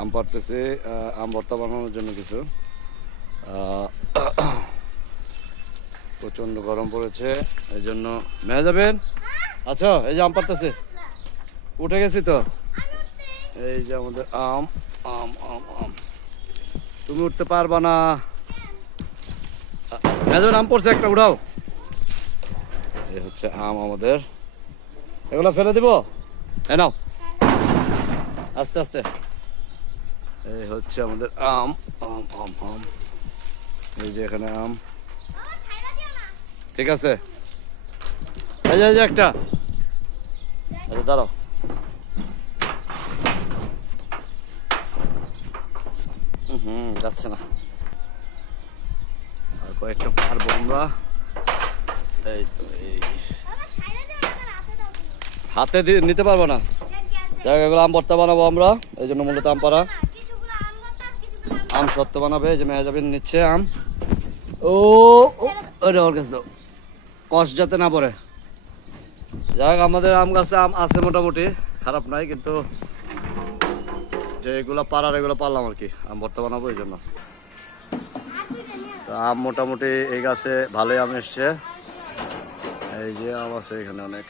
আম পাড়তেছি আম ভর্তা বানানোর জন্য কিছু। প্রচণ্ড গরম পড়েছে, এই জন্য মেয়ে যাবেন। আচ্ছা, এই যে আম পাড়তেছে, উঠে গেছি তো। এই যে আমাদের আম আম আম আম তুমি উঠতে পারবা না। মেয়ে যাবেন, আম পড়ছে একটা, উঠাও। এই হচ্ছে আম আমাদের, এগুলো ফেলে দিব। এই নাও, আস্তে আস্তে। এই হচ্ছে আমাদের আম আম আম আম এই যে এখানে আম, ঠিক আছে। এই যে একটা, আচ্ছা দাঁড়াও। যাচ্ছে না, আর কয়েকটা পারবো আমরা। এই তো, এই হাতে নিতে পারবো না। যাই হোক, এগুলো আম ভর্তা বানাবো আমরা, এই জন্য মূলত আম পাড়া। আম সত্য বানাবে, এই যে মেহজাবিন নিচ্ছে আম। ও ওরে, ওর কাছে দাও, কষ যাতে না পড়ে। যাই হোক, আমাদের আম গাছে আম আছে মোটামুটি, খারাপ নাই, কিন্তু যে এগুলো পাড়ার এগুলো পারলাম আর কি, আম ভর্তা বানাবো এই জন্য। তো আম মোটামুটি এই গাছে ভালোই আম এসছে, এই যে আম আছে এখানে অনেক।